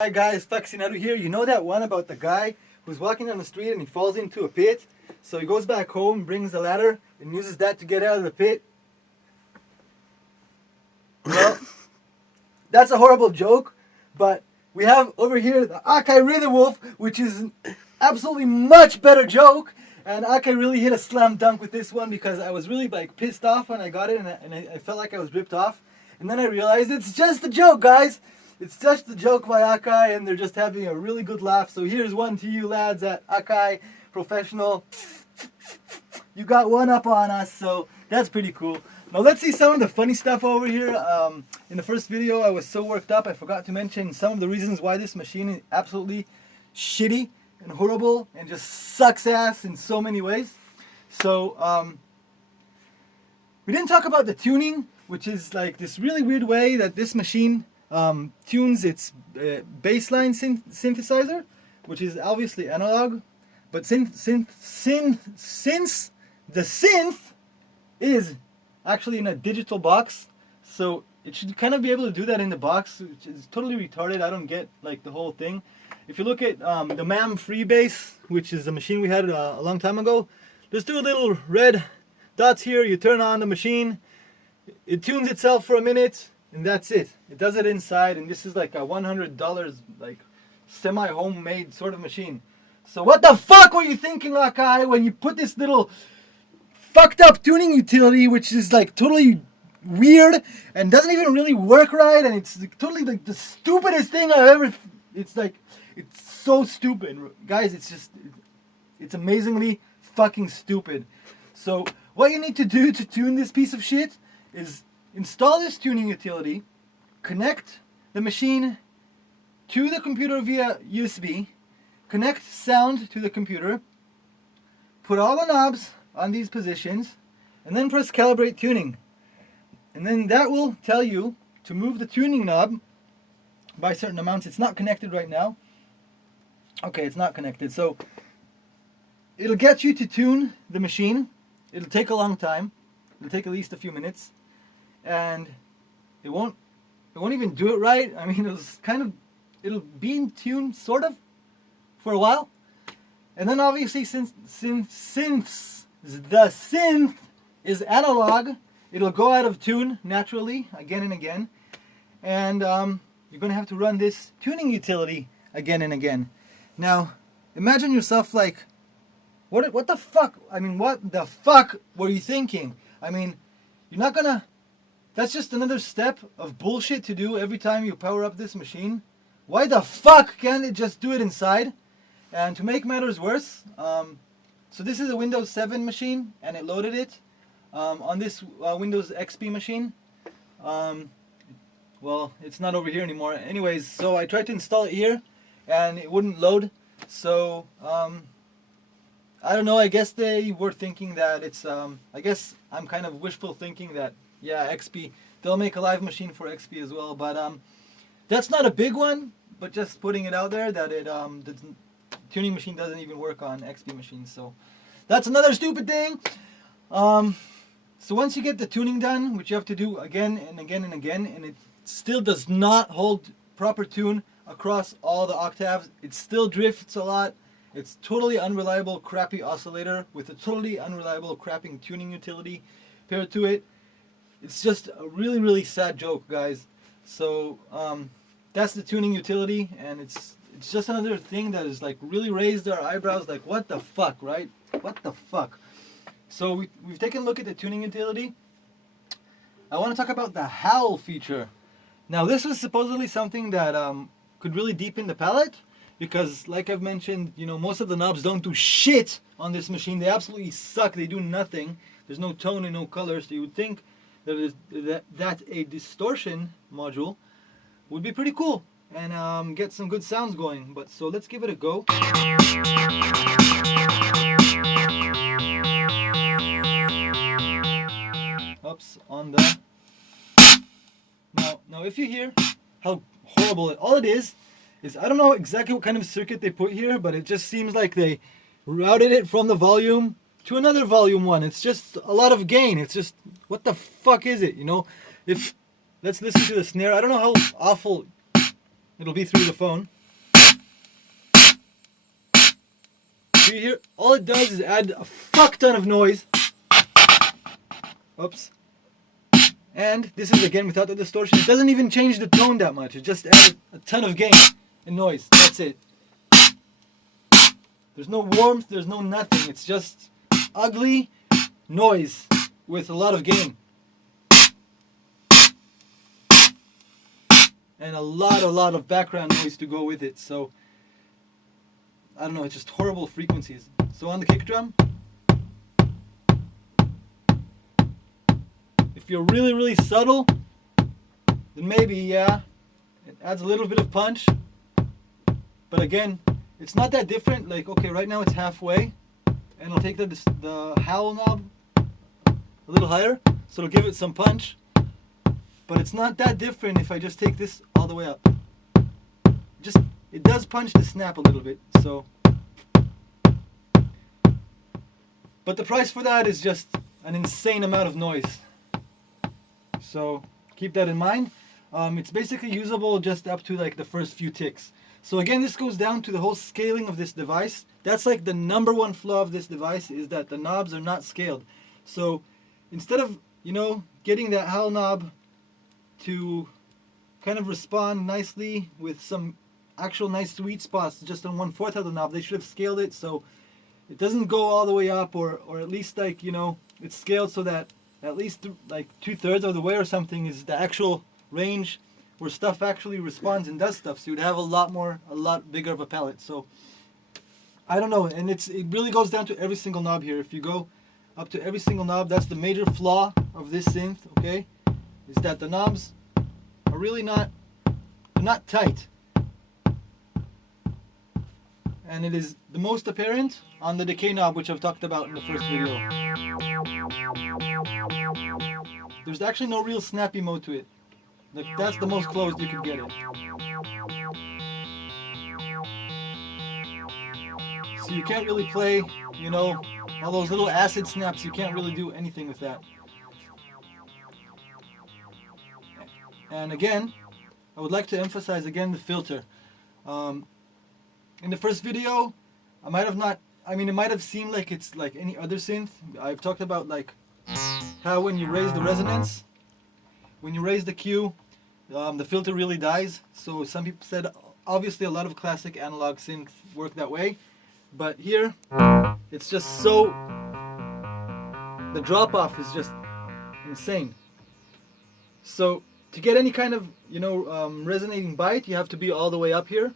Hi guys, Faxi Nadu here. You know that one about the guy who's walking down the street and he falls into a pit? So he goes back home, brings the ladder, and uses that to get out of the pit? Well, that's a horrible joke, but we have over here the Akai Rhythm Wolf, which is an absolutely much better joke. And Akai really hit a slam dunk with this one because I was really pissed off when I got it and I felt like I was ripped off. And then I realized it's just a joke, guys. It's just a joke by Akai, and they're just having a really good laugh. So here's one to you lads at Akai Professional. You got one up on us, so that's pretty cool. Now let's see some of the funny stuff over here. In the first video, I was so worked up, I forgot to mention some of the reasons why this machine is absolutely shitty and horrible and just sucks ass in so many ways. So we didn't talk about the tuning, which is like this really weird way that this machine tunes its baseline synthesizer, which is obviously analog, but since the synth is actually in a digital box, so it should kind of be able to do that in the box, which is totally retarded. I don't get like the whole thing. If you look at the MAM Freebase, which is a machine we had a long time ago, there's two little red dots here. You turn on the machine, it tunes itself for a minute, and that's it. It does it inside, and this is like a $100 like semi-homemade sort of machine. So what the fuck were you thinking, Akai, when you put this little fucked up tuning utility, which is like totally weird and doesn't even really work right, and it's like, totally like the stupidest thing I've ever. It's like it's so stupid, guys. It's amazingly fucking stupid. So what you need to do to tune this piece of shit is install this tuning utility, connect the machine to the computer via USB, connect sound to the computer, put all the knobs on these positions, and then press calibrate tuning. And then that will tell you to move the tuning knob by certain amounts. It's not connected right now. Okay, it's not connected. So it'll get you to tune the machine. It'll take a long time. It'll take at least a few minutes. And it won't even do it right. I mean, it'll be in tune sort of for a while, and then obviously since the synth is analog, it'll go out of tune naturally again and again, and you're gonna have to run this tuning utility again and again. Now imagine yourself like, what the fuck? I mean, what the fuck were you thinking? I mean, you're not gonna. That's just another step of bullshit to do every time you power up this machine. Why the fuck can't it just do it inside? And to make matters worse, so this is a Windows 7 machine, and it loaded it on this Windows XP machine. Well, it's not over here anymore. Anyways, so I tried to install it here, and it wouldn't load. So I don't know. I guess they were thinking that it's. I guess I'm kind of wishful thinking that. Yeah, XP. They'll make a live machine for XP as well, but that's not a big one. But just putting it out there that the tuning machine doesn't even work on XP machines. So that's another stupid thing. So once you get the tuning done, which you have to do again and again and again, and it still does not hold proper tune across all the octaves. It still drifts a lot. It's totally unreliable, crappy oscillator with a totally unreliable, crappy tuning utility paired to it. It's just a really, really sad joke, guys. So that's the tuning utility, and it's just another thing that is like really raised our eyebrows. Like, what the fuck, right? What the fuck? So we've taken a look at the tuning utility. I want to talk about the Hal feature. Now, this was supposedly something that could really deepen the palette, because, like I've mentioned, you know, most of the knobs don't do shit on this machine. They absolutely suck. They do nothing. There's no tone and no color. So you would think that a distortion module would be pretty cool and get some good sounds going. But so let's give it a go. Oops, on the now if you hear how horrible all it is I don't know exactly what kind of circuit they put here, but it just seems like they routed it from the volume to another volume one. It's just a lot of gain. It's just, what the fuck is it, you know? If Let's listen to the snare. I don't know how awful it'll be through the phone. So you hear, all it does is add a fuck ton of noise. Oops. And this is again without the distortion. It doesn't even change the tone that much. It just adds a ton of gain and noise. That's it. There's no warmth, there's no nothing. It's just ugly noise with a lot of gain. And a lot of background noise to go with it. So, I don't know, it's just horrible frequencies. So on the kick drum, if you're really subtle, then maybe, yeah, it adds a little bit of punch. But again, it's not that different. Like, okay, right now it's halfway, and I'll take the Hal knob a little higher, so it'll give it some punch. But it's not that different if I just take this all the way up. It does punch the snap a little bit, so. But the price for that is just an insane amount of noise. So keep that in mind. It's basically usable just up to like the first few ticks. So again, this goes down to the whole scaling of this device. That's like the number one flaw of this device, is that the knobs are not scaled. So instead of, getting that Hal knob to kind of respond nicely with some actual nice sweet spots just on 1/4 of the knob, they should have scaled it so it doesn't go all the way up, or at least like, it's scaled so that at least like 2/3 of the way or something is the actual range where stuff actually responds and does stuff. So you'd have a lot bigger of a palette. So I don't know, and it really goes down to every single knob here. If you go up to every single knob, that's the major flaw of this synth, okay? Is that the knobs are really not tight. And it is the most apparent on the decay knob, which I've talked about in the first video. There's actually no real snappy mode to it. Like, that's the most closed you can get it. So you can't really play, all those little acid snaps. You can't really do anything with that. And again, I would like to emphasize again the filter. In the first video, it might have seemed like it's like any other synth. I've talked about like how when you raise the resonance, when you raise the Q, the filter really dies. So some people said, obviously a lot of classic analog synths work that way. But here, it's just so, the drop off is just insane. So to get any kind of, resonating bite, you have to be all the way up here.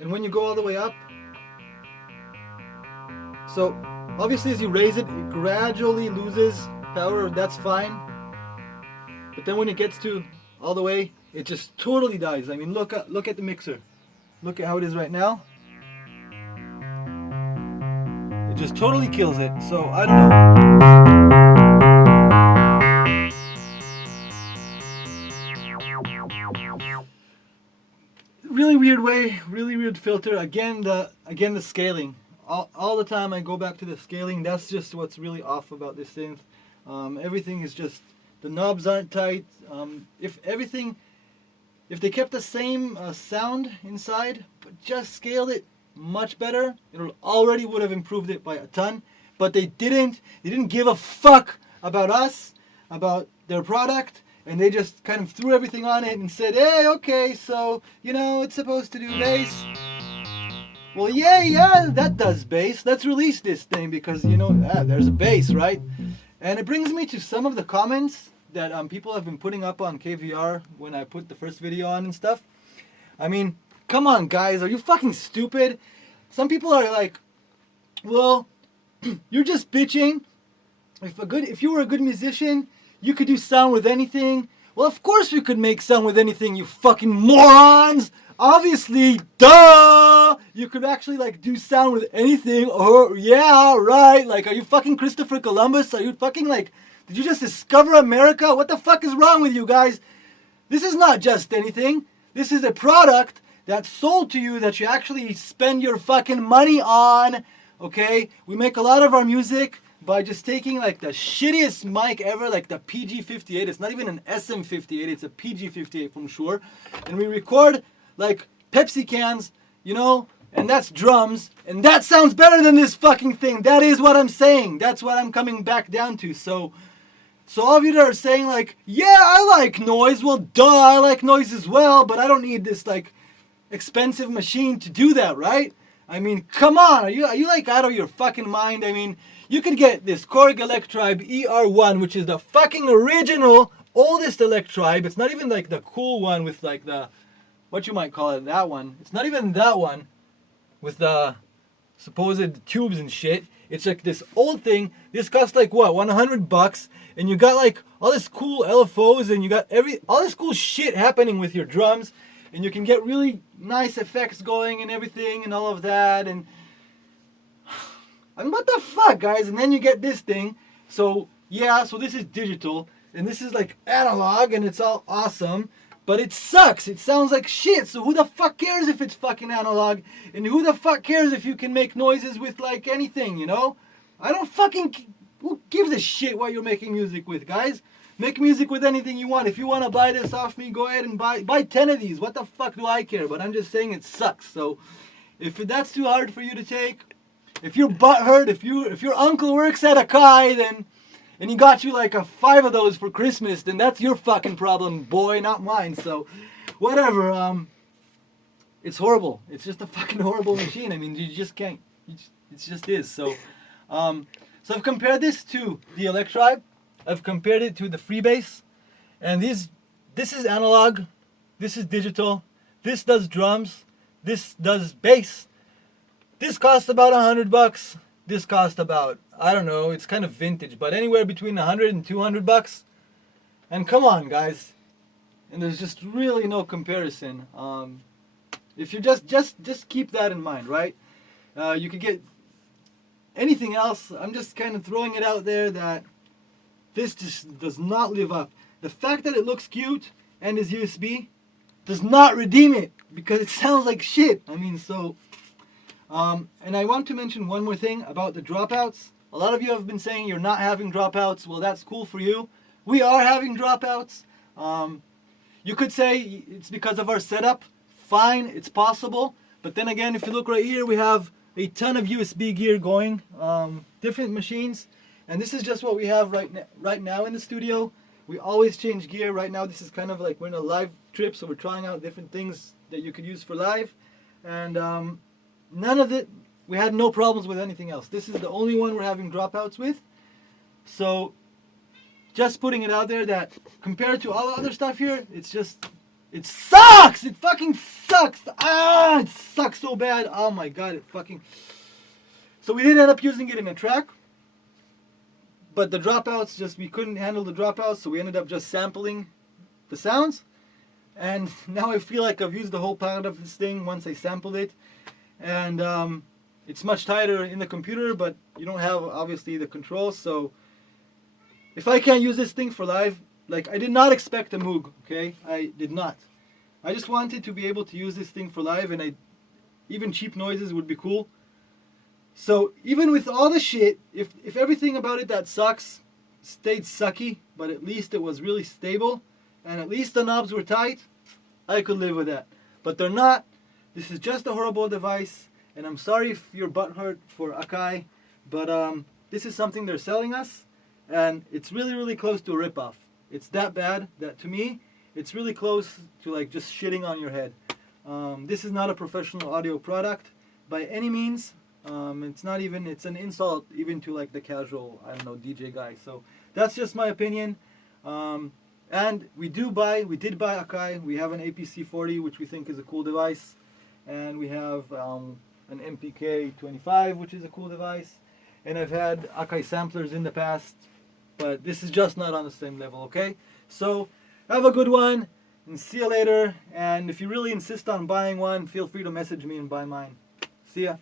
And when you go all the way up, so obviously as you raise it, it gradually loses power. That's fine. But then when it gets to all the way, it just totally dies. I mean, look at the mixer. Look at how it is right now. It just totally kills it. So I don't know. Really weird way, really weird filter. Again the scaling. All the time I go back to the scaling. That's just what's really off about this synth. Everything is just, the knobs aren't tight. If they kept the same sound inside, but just scaled it much better, it already would have improved it by a ton. But they didn't. They didn't give a fuck about us, about their product. And they just kind of threw everything on it and said, hey, okay, so, it's supposed to do bass. Well, yeah, that does bass. Let's release this thing because, there's a bass, right? And it brings me to some of the comments that people have been putting up on KVR when I put the first video on and stuff. I mean, come on, guys, are you fucking stupid? Some people are like, well, you're just bitching. If you were a good musician, you could do sound with anything. Well, of course you could make sound with anything, you fucking morons! Obviously, duh! You could actually, do sound with anything. Or, yeah, right. Like, are you fucking Christopher Columbus? Are you fucking, did you just discover America? What the fuck is wrong with you guys? This is not just anything. This is a product that's sold to you that you actually spend your fucking money on. Okay? We make a lot of our music by just taking the shittiest mic ever, like the PG-58. It's not even an SM-58, it's a PG-58 from Shure. And we record like Pepsi cans, you know, and that's drums, and that sounds better than this fucking thing. That is what I'm saying. That's what I'm coming back down to. So all of you that are saying like, yeah, I like noise. Well, duh, I like noise as well, but I don't need this like expensive machine to do that, right? I mean, come on, are you like out of your fucking mind? I mean, you could get this Korg Electribe ER1, which is the fucking original, oldest Electribe. It's not even like the cool one with like the, what you might call it, that one. It's not even that one with the supposed tubes and shit. It's like this old thing. This costs like what, $100, and you got like all this cool LFOs, and you got all this cool shit happening with your drums, and you can get really nice effects going and everything and all of that. And I mean, what the fuck, guys? And then you get this thing. So yeah, so this is digital, and this is like analog, and it's all awesome. But it sucks. It sounds like shit. So who the fuck cares if it's fucking analog? And who the fuck cares if you can make noises with like anything, you know? I don't fucking... Who gives a shit what you're making music with, guys? Make music with anything you want. If you want to buy this off me, go ahead and buy 10 of these. What the fuck do I care? But I'm just saying it sucks. So if that's too hard for you to take, if you're butthurt, if your uncle works at Akai, then... and he got you like 5 of those for Christmas, then that's your fucking problem, boy, not mine. So, whatever. It's horrible. It's just a fucking horrible machine. I mean, you just can't. It just is. So I've compared this to the Electribe. I've compared it to the Freebase, and this is analog. This is digital. This does drums. This does bass. This costs about $100. This cost about, I don't know, it's kind of vintage, but anywhere between $100 and $200. And come on, guys. And there's just really no comparison. If you just keep that in mind, right? You could get anything else. I'm just kind of throwing it out there that this just does not live up. The fact that it looks cute and is USB does not redeem it, because it sounds like shit. I mean, so... and I want to mention one more thing about the dropouts. A lot of you have been saying you're not having dropouts. Well, that's cool for you. We are having dropouts. You could say it's because of our setup. Fine, it's possible. But then again, if you look right here, we have a ton of USB gear going, different machines. And this is just what we have right now in the studio. We always change gear. Right now, this is kind of like we're in a live trip, so we're trying out different things that you could use for live. And none of it, we had no problems with anything else. This is the only one we're having dropouts with. So, just putting it out there that compared to all the other stuff here, it's just, it sucks! It fucking sucks! Ah, it sucks so bad. Oh my god, it fucking... So we did end up using it in a track. But the dropouts, just, we couldn't handle the dropouts, so we ended up just sampling the sounds. And now I feel like I've used the whole pound of this thing once I sampled it. And it's much tighter in the computer, but you don't have obviously the controls. So if I can't use this thing for live, like, I did not expect a Moog, okay? I did not. I just wanted to be able to use this thing for live, and even cheap noises would be cool. So even with all the shit, if everything about it that sucks stayed sucky, but at least it was really stable, and at least the knobs were tight, I could live with that. But they're not. This is just a horrible device, and I'm sorry if you're butthurt for Akai, but this is something they're selling us, and it's really, really close to a ripoff. It's that bad that, to me, it's really close to like just shitting on your head. This is not a professional audio product by any means. It's not even, it's an insult even to like the casual, I don't know, DJ guy. So that's just my opinion. And we did buy Akai. We have an APC40, which we think is a cool device. And we have an MPK25, which is a cool device. And I've had Akai samplers in the past, but this is just not on the same level, okay? So have a good one, and see you later. And if you really insist on buying one, feel free to message me and buy mine. See ya.